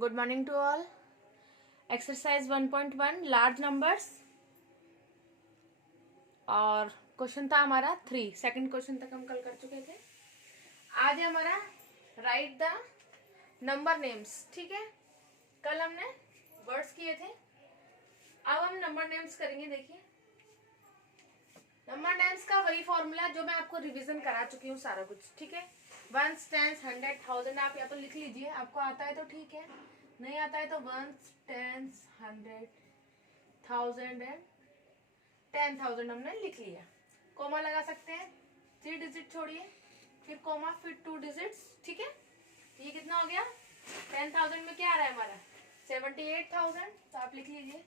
Good morning to all. Exercise 1.1 large numbers और question था हमारा 3। सेकंड क्वेश्चन तक हम कल कर चुके थे। आज है हमारा राइट द नंबर नेम्स। ठीक है, कल हमने वर्ड्स किए थे, अब हम नंबर नेम्स करेंगे। देखिए, नंबर नेम्स का वही फॉर्मूला जो मैं आपको रिवीजन करा चुकी हूँ सारा कुछ। ठीक है, वंस, टेंस, 100, 1000 आप या तो लिख लीजिए, आपको आता है तो ठीक है, नहीं आता है तो वंस, टेंस, 100, 1000 एंड 10,000 हमने लिख लिया। कोमा लगा सकते हैं, 3 डिजिट छोड़िए, फिर कोमा, फिर 2 डिजिट्स। ठीक है, ये कितना हो गया? 10,000 में क्या आ रहा है हमारा? 78,000। तो आप लिख लीजिए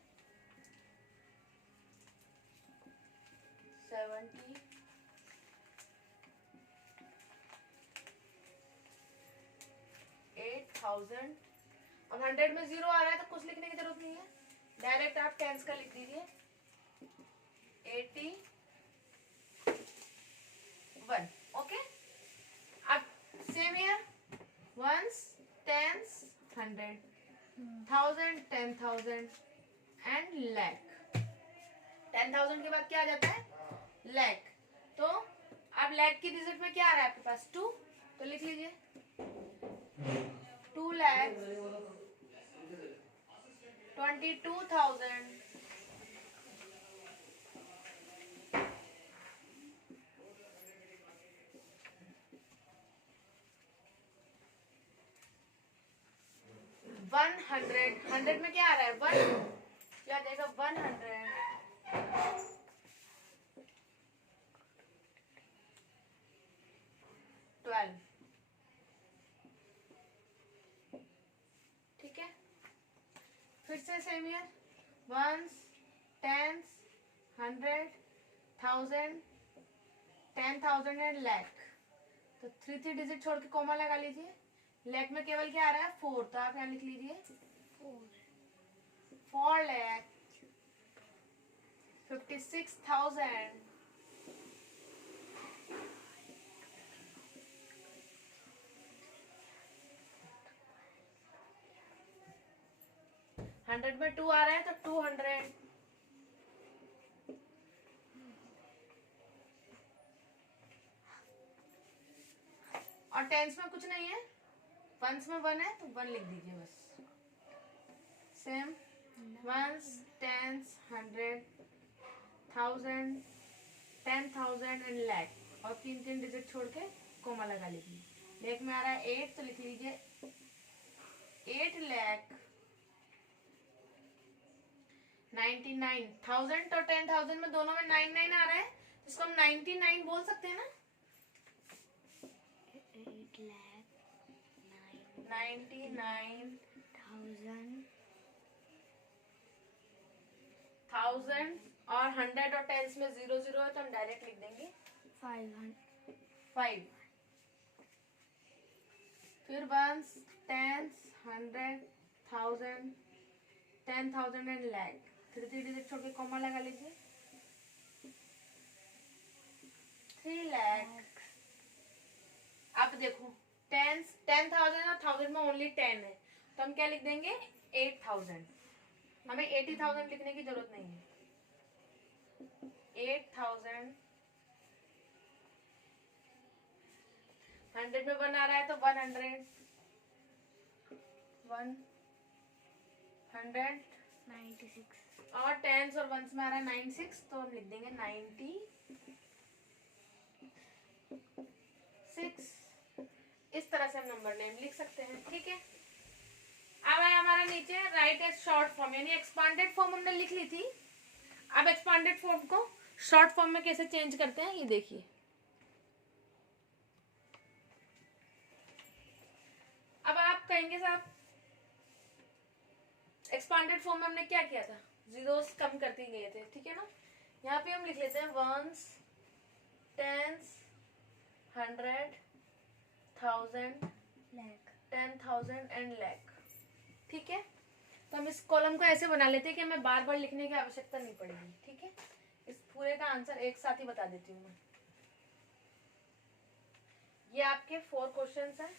78,000। और 100 में 0 आ रहा है तो कुछ लिखने की जरूरत नहीं है, डायरेक्ट आप टेंस का लिख दीजिए 81। ओके, अब same here, ones, tens, 100, 1000, 10,000 and lakh. 10,000 के बाद क्या आ जाता है? लैख। तो अब लैख की डिजिट में क्या आ रहा है आपके पास? 2। तो लिख लीजिए 2,22,000 100। 100 में क्या आ रहा है? 1। क्या देगा? 100, 12। ठीक है, फिर से same year, ones, tens, 100, 1000, 10,000 and lakh. तो 3 डिजिट छोड़ के कोमा लगा लीजिए। लैख में केवल क्या आ रहा है? 4। तो आप यहाँ लिख लीजिए 4,56,000 100 में 2 आ रहा है तो 200। और टेंस में कुछ नहीं है, वंस में 1 है तो 1 लिख दीजिए बस। Same, ones, tens, 100, 1000, 10,000 and lakh. और 3 डिजिट छोड़ के कोमा लगा लीजिए। लैख में आ रहा है 8 तो लिख लीजिए 8,99,000। तो 10,000 में दोनों में 99 आ रहा है, इसको हम 99 बोल सकते हैं ना? 99,000 और 100 और 10 में 0 0 है तो हम डायरेक्ट लिख देंगे 5। फिर ones, tens, 100, 1000, 10,000 and lakh. 3 digit छोड़ के कॉमा लगा लीजिए 3 लाख। अब देखो, 10,000 और 1000 में ओनली 10 है तो हम क्या लिख देंगे? 8,000। हमें 80,000 लिखने की जरूरत नहीं है। 8,000। 100 में 1 आ रहा है तो 100, 196। और 10 और 1 में आ रहा है 96 तो हम लिख देंगे 96। इस तरह से हम नंबर नेम लिख सकते हैं। ठीक है, अब है हमारा नीचे राइट एज शॉर्ट फॉर्म, यानी एक्सपांडेड फॉर्म हमने लिख ली थी। अब एक्सपांडेड फॉर्म को शॉर्ट फॉर्म में कैसे चेंज करते हैं ये देखिए। अब आप कहेंगे साहब एक्सपांडेड फॉर्म में हमने क्या किया था? जीरोस कम करते गए थे। ठीक है ना, यहाँ पे हम लिख लेते हैं वंस, टेंस, 100, 1000, 10,000 एंड लैख। ठीक है, तो हम इस कॉलम को ऐसे बना लेते हैं कि हमें बार बार लिखने की आवश्यकता नहीं पड़ेगी। ठीक है, इस पूरे का आंसर एक साथ ही बता देती हूँ मैं। ये आपके 4 क्वेश्चंस हैं।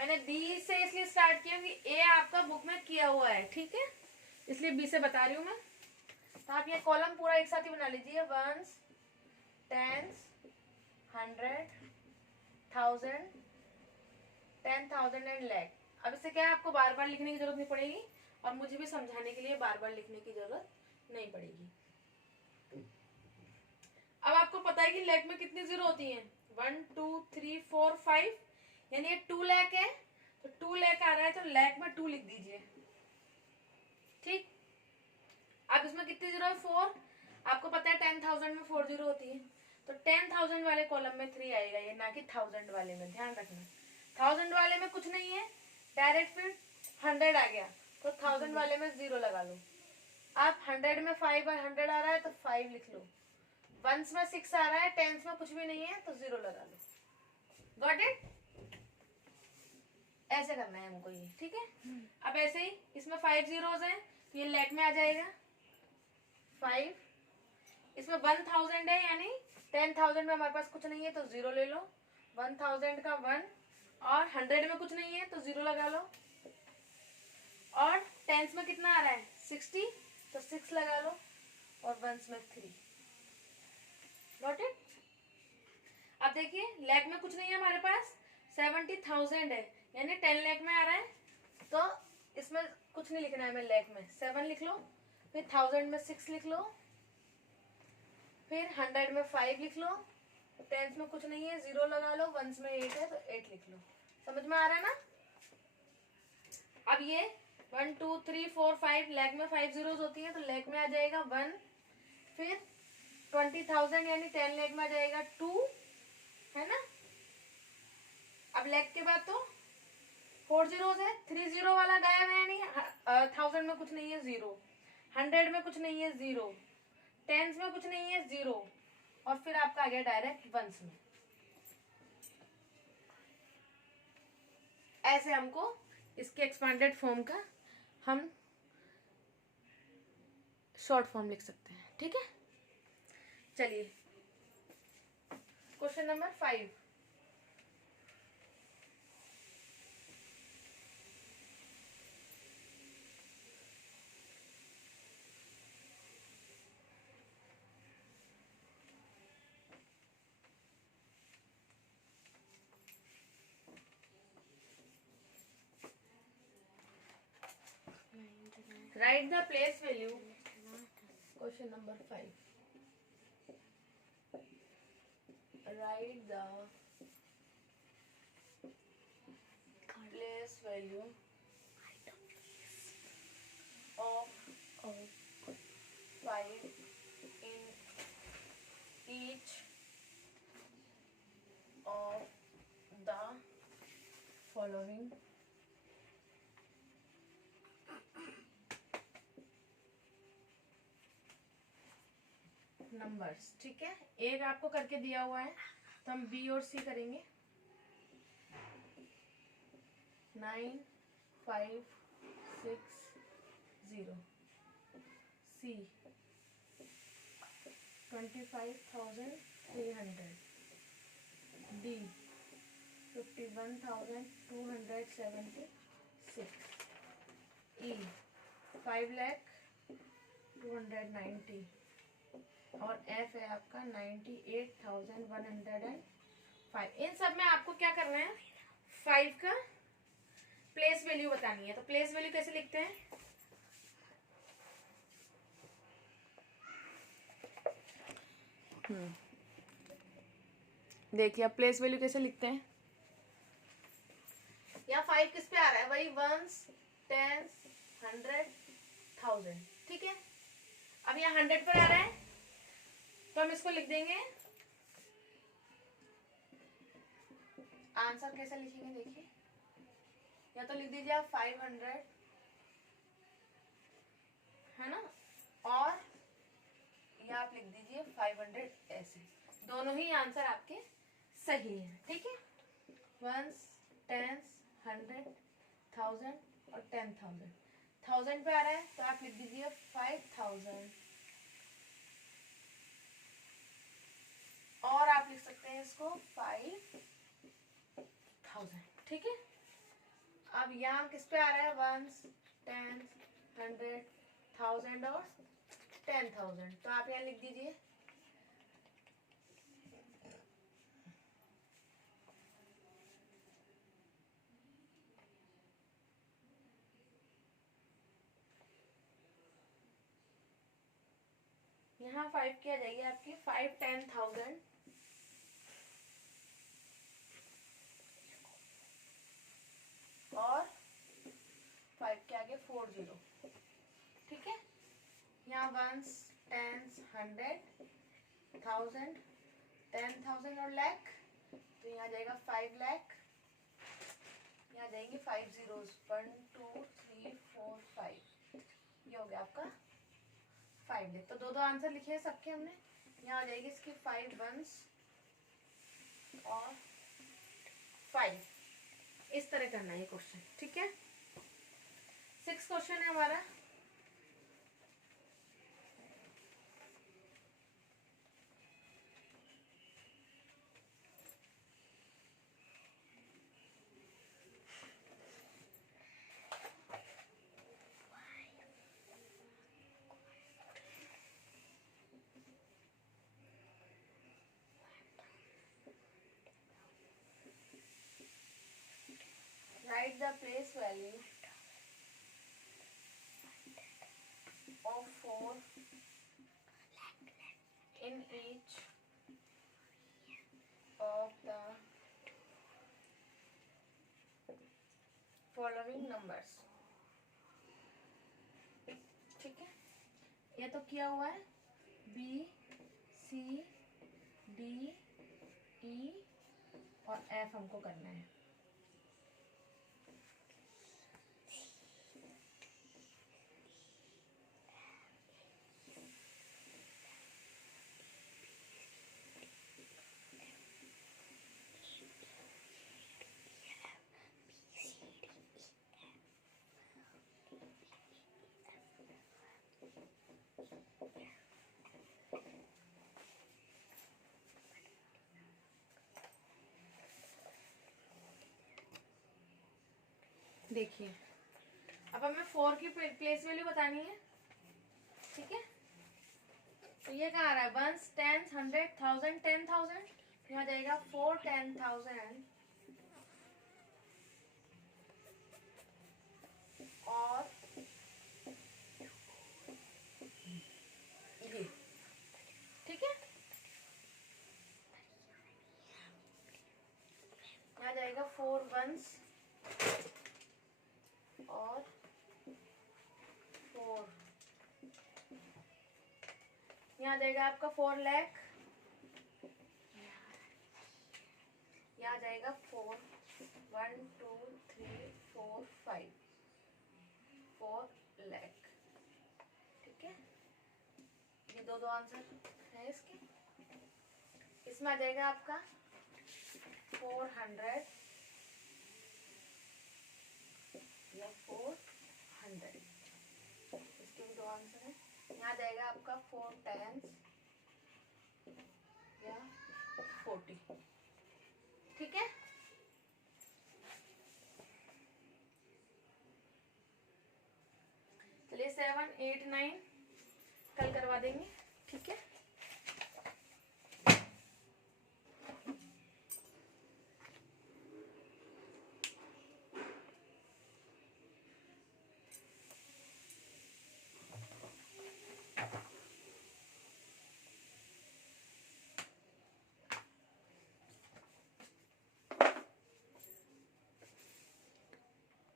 मैंने बी से इसलिए स्टार्ट किया कि ए आपका बुक में किया हुआ है, ठीक है, इसलिए बी से बता रही हूँ मैं। तो आप ये कॉलम पूरा एक साथ ही बना लीजिए, वंस, टेंस, 100, 1000, 10,000 एंड लैख। अब इससे क्या है, आपको बार बार लिखने की जरूरत नहीं पड़ेगी और मुझे भी समझाने के लिए बार बार लिखने की जरूरत नहीं पड़ेगी। अब आपको पता है कि लैख में कितनी जीरो होती हैं, 1 2 3 4 5, यानी ये 2 लाख है, तो 2 लाख आ रहा है तो लैख में 2 लिख दीजिए, ठीक। अब इसमें कितनी जीरो है, 4। आपको पता है 10,000 में 4 जीरो होती है, तो 10,000 वाले कॉलम में 3 आएगा ये, ना कि 1000 वाले में, ध्यान रखना। 1000 वाले में कुछ नहीं है, डायरेक्ट फिर 100 आ गया, तो 1000 वाले में 0 लगा लो। आप 100 में 5 और 100 आ रहा है तो 5 लिख लो, वंस में 6 आ रहा है, टेंस में कुछ भी नहीं है तो 0 लगा लो। Got it? ऐसे करना है हमको ये, ठीक है। अब ऐसे ही इसमें 5 जीरोज हैं तो ये लैख में आ जाएगा 5। इसमें 1000 है, यानी 10,000 में हमारे पास कुछ नहीं है तो 0 ले लो, 1000 का 1, और 100 में कुछ नहीं है तो 0 लगा लो, और टेंस में कितना आ रहा है 60, तो 6 लगा लो, और वंस में 3। Got it? अब देखिए लैख में कुछ नहीं है हमारे पास, 70,000 है, यानी 10 लाख में आ रहा है, तो इसमें कुछ नहीं लिखना है हमें, लैख में 7 लिख लो, फिर 1000 में 6 लिख लो, फिर 100 में 5 लिख लो, टेंस में कुछ नहीं है 0 लगा लो, वंस में 8 है तो 8 लिख लो। समझ में आ रहा है ना? अब ये 1 2 3 4 5, लैख में 5 जीरोज होती है तो लैख में आ जाएगा 1, फिर 20,000 यानी 10 लाख में आ जाएगा 2, है ना। अब लैख के बाद तो 4 जीरोज है, 3 जीरो वाला गायब है, नहीं 1000 में कुछ नहीं है 0, 100 में कुछ नहीं है 0, टेंस में कुछ नहीं है 0, और फिर आपका आ गया डायरेक्ट वंस में। ऐसे हमको इसके एक्सपांडेड फॉर्म का हम शॉर्ट फॉर्म लिख सकते हैं, ठीक है। चलिए question number 5। Write the place value. Question number 5. Write the place value of 5 in each of the following numbers, ठीक है। एक आपको करके दिया हुआ है तो हम बी और सी करेंगे। 9 5 6 0, सी 25,300, डी 51,276, ई 5,290, और एफ है आपका 98,105। इन सब में आपको क्या करना है, 5 का प्लेस वैल्यू बतानी है। तो प्लेस वैल्यू कैसे लिखते हैं, देखिए आप प्लेस वैल्यू कैसे लिखते हैं। यहाँ 5 किस पे आ रहा है, वही वंस, टेंस, 100, 1000, ठीक है। अब यहाँ 100 पर आ रहा है तो हम इसको लिख देंगे। आंसर कैसे लिखेंगे देखिए, या तो लिख दीजिए आप 500, है ना, और या आप लिख दीजिए 500, ऐसे दोनों ही आंसर आपके सही हैं, ठीक है। वंस, टेंस, 100, 1000 और 10,000, 1000 पे आ रहा है तो आप लिख दीजिए 5,000, और आप लिख सकते हैं इसको 5,000, ठीक है। अब यहाँ किस पे आ रहा है? 1s, 10s, 100, 1000 और 10,000। तो आप यहाँ लिख दीजिए यहाँ 5 की आ जाएगी आपकी 5 10,000 और 5 के आगे 40। ठीक है, यहाँ 1s, 10s, 100, 1000, 10,000 और लाख, तो यहाँ जाएगा 5 लाख, यहाँ जाएंगे 5 zeros, 1 2 3 4 5। ये हो गया आपका 5 लाख। तो दो दो आंसर लिखे हैं सबके हमने। यहाँ आ जाएगी इसकी 5 1s और 5। इस तरह करना है ये क्वेश्चन। ठीक है, 6 क्वेश्चन है हमारा। Write the place value of 4 in each of the following numbers। ठीक है, ये तो किया हुआ है। B, C, D, E और F हमको करना है। देखिए, अब हमें 4 की प्लेस वैल्यू बतानी है। ठीक है, तो ये कहाँ आ रहा है? 1s, 10s, 100, 1000, 10,000। यहाँ जाएगा 4 10,000 और ये। ठीक है, यहाँ जाएगा 4 1s और 4, यहाँ जाएगा आपका 4 लाख, यहाँ जाएगा 4 1 2 3 4 5 4 लाख। ठीक है, ये दो आंसर है इसके। इसमें आ जाएगा आपका 400 या 400, इसके भी दो आंसर है। यहाँ जाएगा आपका 4 10s या 40। ठीक है, चलिए 7 8 9 कल करवा देंगे।